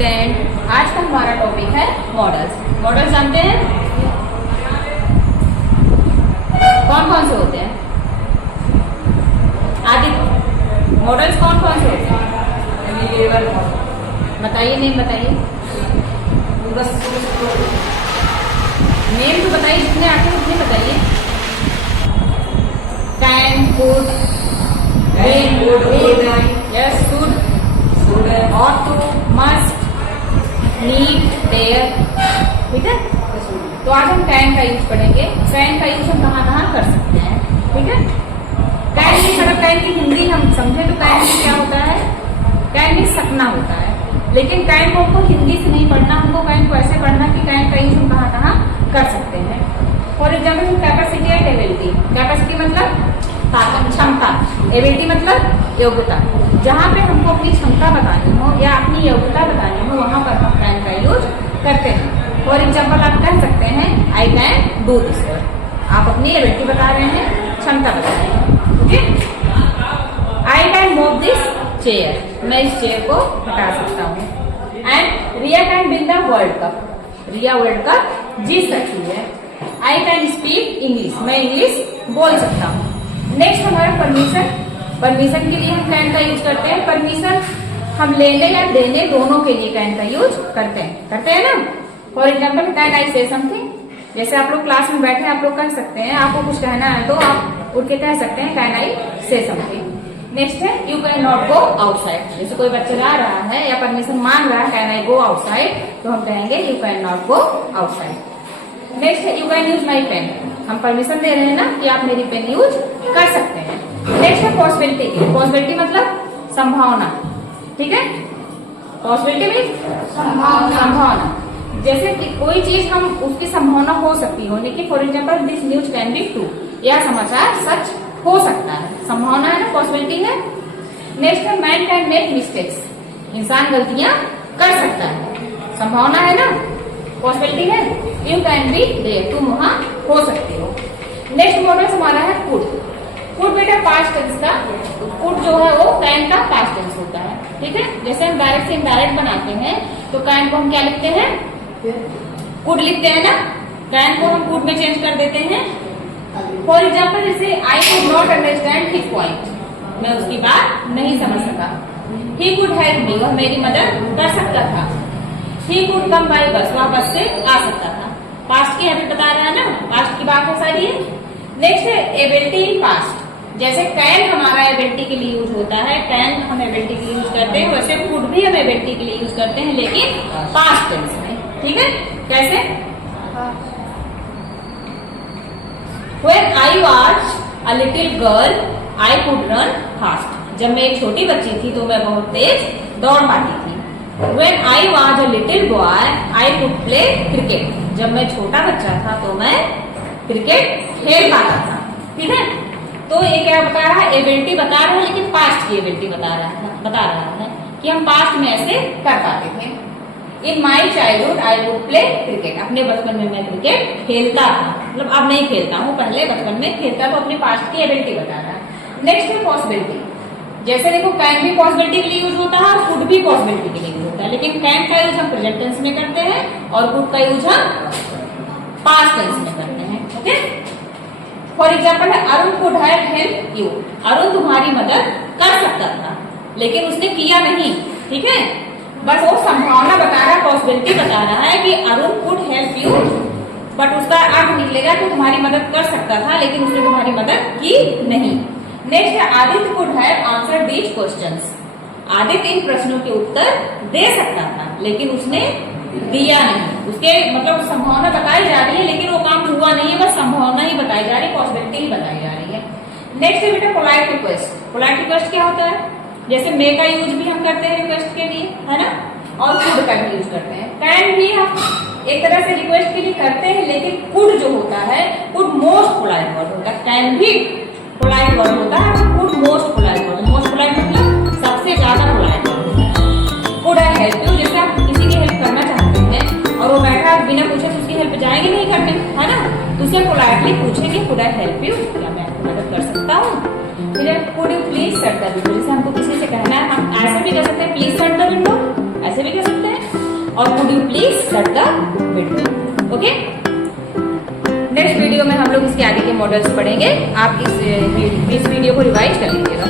Student, आज का हमारा टॉपिक है मॉडल्स। मॉडल्स जानते हैं कौन कौन से होते हैं? आदित्य, मॉडल्स कौन कौन से होते हैं? बताइए, नेम बताइए, नेम तो बताइए, जितने आते हैं उतने बताइए। Can, could, yes, should, ought to, must, need, dare, ठीक है। तो आज हम कैन का यूज पढ़ेंगे। कैन का यूज हम कहाँ कहाँ कर सकते हैं, ठीक है। कैन की अगर कैन की हिंदी हम समझे तो कैन में क्या होता है? कैन में सकना होता है, लेकिन कैन को हमको हिंदी से नहीं पढ़ना, हमको कैन को ऐसे पढ़ना कि कैन का यूज हम कहाँ कहाँ कर सकते हैं। For example capacity and ability. Capacity मतलब क्षमता, एबिलिटी मतलब योग्यता। जहाँ पे हमको अपनी क्षमता बतानी हो या अपनी योग्यता बतानी हो वहां पर हम कैन का यूज करते हैं। फॉर एग्जाम्पल आप कह सकते हैं I can do this work. आप अपनी एबिलिटी बता रहे हैं, क्षमता बता रहे हैं, okay. I can move this chair, मैं इस चेयर को हटा सकता हूँ। And Riya can win the world cup, Riya world cup जीत सकती है। आई कैन स्पीक इंग्लिश, मैं इंग्लिश बोल सकता हूँ। नेक्स्ट हमारा परमिशन। परमिशन के लिए हम कैन का यूज करते हैं। परमिशन हम लेने या देने दोनों के लिए कैन का यूज करते हैं ना। For example can I say something, जैसे आप लोग क्लास में बैठे आप लोग कह सकते हैं, आपको कुछ कहना है तो आप उठ के कह सकते हैं can I say something. Next है you can not go outside. जैसे कोई बच्चा जा रहा है या परमिशन मांग रहा है कैन आई गो आउटसाइड, तो हम कहेंगे you can not go outside. Next है you can use my pen. हम परमिशन दे रहे हैं ना कि आप मेरी पेन यूज कर सकते हैं। नेक्स्ट है पॉसिबिलिटी। पॉसिबिलिटी मतलब संभावना, ठीक है। पॉसिबिलिटी मीन्स संभावना। जैसे कि कोई चीज हम उसकी संभावना हो सकती हो, लेकिन for example this news can be true, यह समाचार सच हो सकता है। संभावना है ना, पॉसिबिलिटी है। नेक्स्ट है मैन कैन मेक मिस्टेक्स। इंसान गलतियां कर सकता है, संभावना है ना, पॉसिबिलिटी है। यू कैन बी देयर, तुम वहां हो सकते हो। नेक्स्ट मॉडल हमारा है कुड। कुड बेटा पास्ट टेंस का, कुड जो है वो कैन का पास्ट टेंस होता है, ठीक है। जैसे हम डायरेक्ट से इनडायरेक्ट बनाते हैं तो कैन को हम क्या लिखते हैं? कुड लिखते हैं ना। कैन को हम कुड में चेंज कर देते हैं। फॉर एग्जाम्पल जैसे I could not understand his point, मैं उसकी बात नहीं समझ सका। ही कुड हेल्प मी, वह मेरी मदद कर सकता था। ही कुड कम बाय बस, वह बस से आ सकता था। पास्ट की हैबिट बता रहा है ना, पास्ट की बात है सारी है। नेक्स्ट है एबिलिटी इन पास्ट। जैसे कैन हमारा एबिलिटी के लिए यूज होता है, कैन हम एबिलिटी के लिए यूज करते हैं, वैसे कुड भी हम एबिलिटी के लिए यूज करते हैं, लेकिन पास्ट टेंस में, ठीक है। कैसे? When I was a little girl, I could run fast. जब मैं एक छोटी बच्ची थी तो मैं बहुत तेज दौड़ पाती थी। When I was a little boy, I could play cricket. जब मैं छोटा बच्चा था तो मैं क्रिकेट खेल पाता था, ठीक है। तो ये क्या बता रहा है? एबिलिटी बता रहा है, लेकिन पास्ट की एबिलिटी बता रहा है कि हम पास्ट में ऐसे कर पाते थे। In my childhood I would play cricket. अपने बचपन में मैं क्रिकेट खेलता था, मतलब अब नहीं खेलता हूँ, पहले बचपन में खेलता। तो अपने पास्ट की एबिलिटी बता रहा है। नेक्स्ट है पॉसिबिलिटी। जैसे देखो कैन भी पॉसिबिलिटी के लिए यूज होता है और कुड भी पॉसिबिलिटी के लिए यूज होता है, लेकिन कैन का यूज हम प्रेजेंट टेंस में करते हैं और कुड का यूज हम पास्ट टेंस में करते हैं, okay. For example Arun could have help you. Arun तुम्हारी मदद कर सकता था, लेकिन उसने किया नहीं, ठीक है। बस वो संभावना बता रहा है, पॉसिबिलिटी बता रहा है कि Arun could help you, but उसका अर्थ निकलेगा कि तुम्हारी मदद कर सकता था, लेकिन उसने तुम्हारी मदद की नहीं। नेक्स्ट है Aditya could have answer these questions. Aditya इन प्रश्नों के उत्तर दे सकता था, लेकिन उसने दिया नहीं। उसके मतलब संभावना बताई जा रही है, लेकिन वो काम हुआ नहीं है, बस संभावना ही बताई जा रही है, पॉसिबिलिटी ही बताई जा रही है। नेक्स्ट है बेटा पोलाइट रिक्वेस्ट। पोलाइट रिक्वेस्ट क्या होता है? जैसे मे का यूज भी हम करते हैं रिक्वेस्ट के लिए, है ना, और कुड का भी यूज करते हैं। कैन भी हम एक तरह से रिक्वेस्ट के लिए करते हैं, लेकिन कुड जो होता है, कुड मोस्ट पोलाइट वर्ड होता है। कैन भी पोलाइट वर्ड होता है, could most polite word. Most polite मतलब सबसे ज्यादा पोलाइट वर्ड होता है। कुड आई हेल्प यू, जैसे आप किसी की हेल्प करना चाहते हैं और वो बैठा बिना पूछे तो उसकी हेल्प जाएंगे नहीं करने, है ना, तो उसे पोलाइटली पूछेंगे कुड आई हेल्प यू, क्या मैं आपकी मदद कर सकता हूँ। फिर could you please shut the window. जैसे हमको किसी से कहना है, हम ऐसे भी कर सकते हैं प्लीज शट द विंडो, ऐसे भी कर सकते हैं। और could you please shut the window. Okay, next video में हम लोग इसके आगे के मॉडल्स पढ़ेंगे। आप इस वीडियो को रिवाइज कर लीजिएगा।